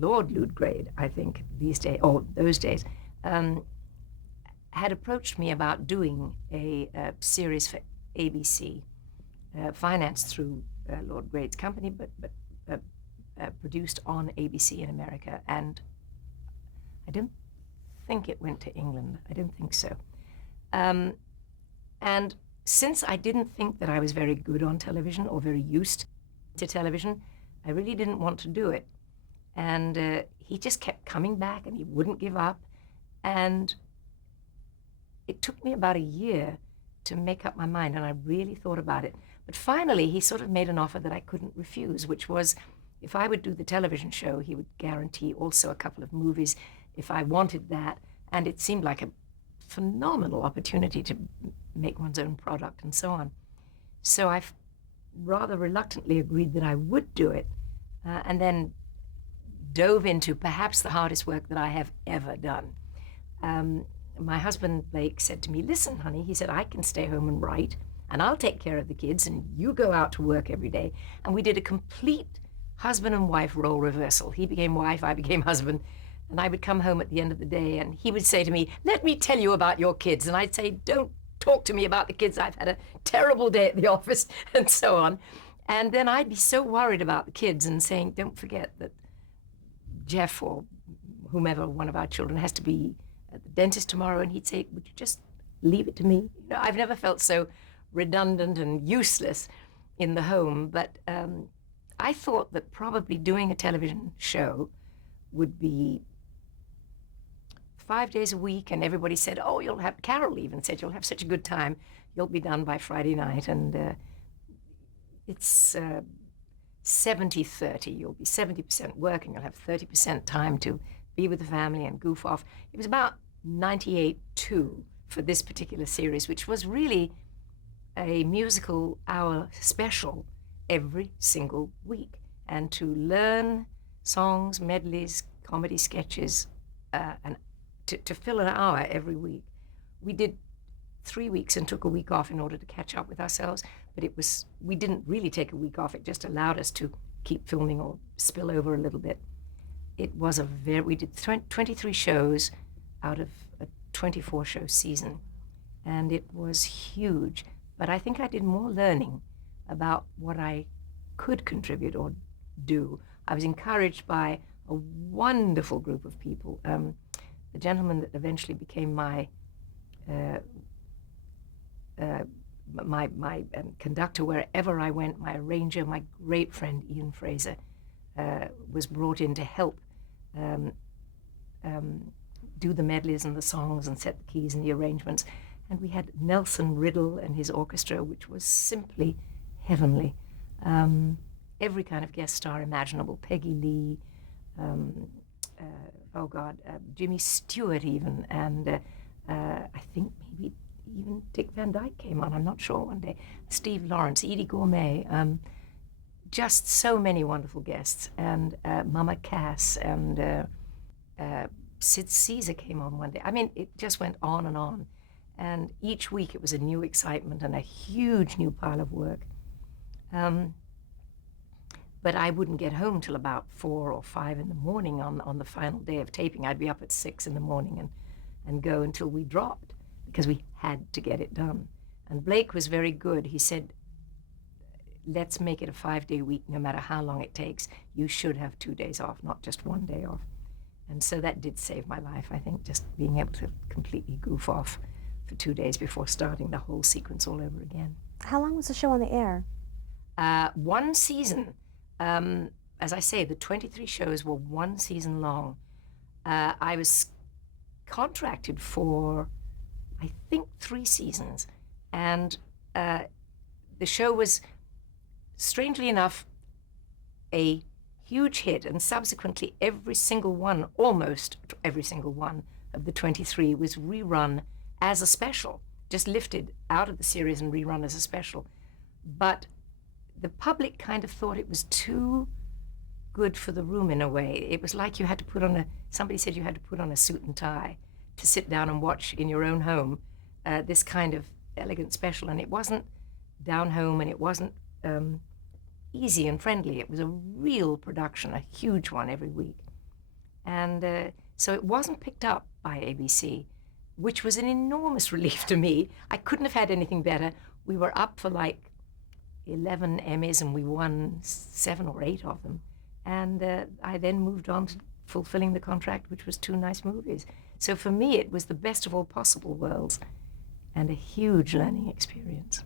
Lord Ludgrade, I think, these days, or those days, had approached me about doing a series for ABC, financed through Lord Grade's company, but produced on ABC in America. And I don't think it went to England. I don't think so. And since I didn't think that I was very good on television or very used to television, I really didn't want to do it. And he just kept coming back and he wouldn't give up. And it took me about a year to make up my mind, and I really thought about it. But finally, he sort of made an offer that I couldn't refuse, which was if I would do the television show, he would guarantee also a couple of movies if I wanted that. And it seemed like a phenomenal opportunity to make one's own product and so on. So I rather reluctantly agreed that I would do it, and then dove into perhaps the hardest work that I have ever done. My husband, Blake, said to me, listen, honey, he said, I can stay home and write, and I'll take care of the kids, and you go out to work every day. And we did a complete husband and wife role reversal. He became wife, I became husband, and I would come home at the end of the day, and he would say to me, let me tell you about your kids. And I'd say, don't talk to me about the kids. I've had a terrible day at the office, and so on. And then I'd be so worried about the kids and saying, don't forget that Jeff or whomever, one of our children, has to be at the dentist tomorrow. And he'd say, would you just leave it to me? You know, I've never felt so redundant and useless in the home. But I thought that probably doing a television show would be 5 days a week, and everybody said, oh, you'll have, Carol even said, you'll have such a good time, you'll be done by Friday night. And it's 70-30. You'll be 70% work and you'll have 30% time to be with the family and goof off. It was about 98.2 for this particular series, which was really a musical hour special every single week. And to learn songs, medleys, comedy sketches, and to fill an hour every week. We did 3 weeks and took a week off in order to catch up with ourselves, but we didn't really take a week off. It just allowed us to keep filming or spill over a little bit. It was we did 23 shows out of a 24 show season, and it was huge. But I think I did more learning about what I could contribute or do. I was encouraged by a wonderful group of people. The gentleman that eventually became my conductor wherever I went, my arranger, my great friend Ian Fraser, was brought in to help do the medleys and the songs and set the keys and the arrangements. And we had Nelson Riddle and his orchestra, which was simply heavenly. Every kind of guest star imaginable, Peggy Lee, Jimmy Stewart even, and I think maybe even Dick Van Dyke came on, I'm not sure, one day. Steve Lawrence, Edie Gourmet, just so many wonderful guests, and Mama Cass, and Sid Caesar came on one day. I mean, it just went on, and each week it was a new excitement and a huge new pile of work. But I wouldn't get home till about 4 or 5 in the morning on the final day of taping. I'd be up at 6 in the morning and go until we dropped, because we had to get it done. And Blake was very good. He said, let's make it a 5-day week, no matter how long it takes. You should have 2 days off, not just 1 day off. And so that did save my life, I think, just being able to completely goof off for 2 days before starting the whole sequence all over again. How long was the show on the air? 1 season. As I say, the 23 shows were 1 season long. I was contracted for, I think, 3 seasons. And the show was, strangely enough, a huge hit. And subsequently, almost every single one of the 23 was rerun as a special, just lifted out of the series and rerun as a special. But the public kind of thought it was too good for the room in a way. It was like you had to put on somebody said you had to put on a suit and tie to sit down and watch in your own home this kind of elegant special. And it wasn't down home, and it wasn't easy and friendly. It was a real production, a huge one every week. And so it wasn't picked up by ABC, which was an enormous relief to me. I couldn't have had anything better. We were up for like 11 Emmys and we won 7 or 8 of them. And I then moved on to fulfilling the contract, which was 2 nice movies. So for me, it was the best of all possible worlds and a huge learning experience.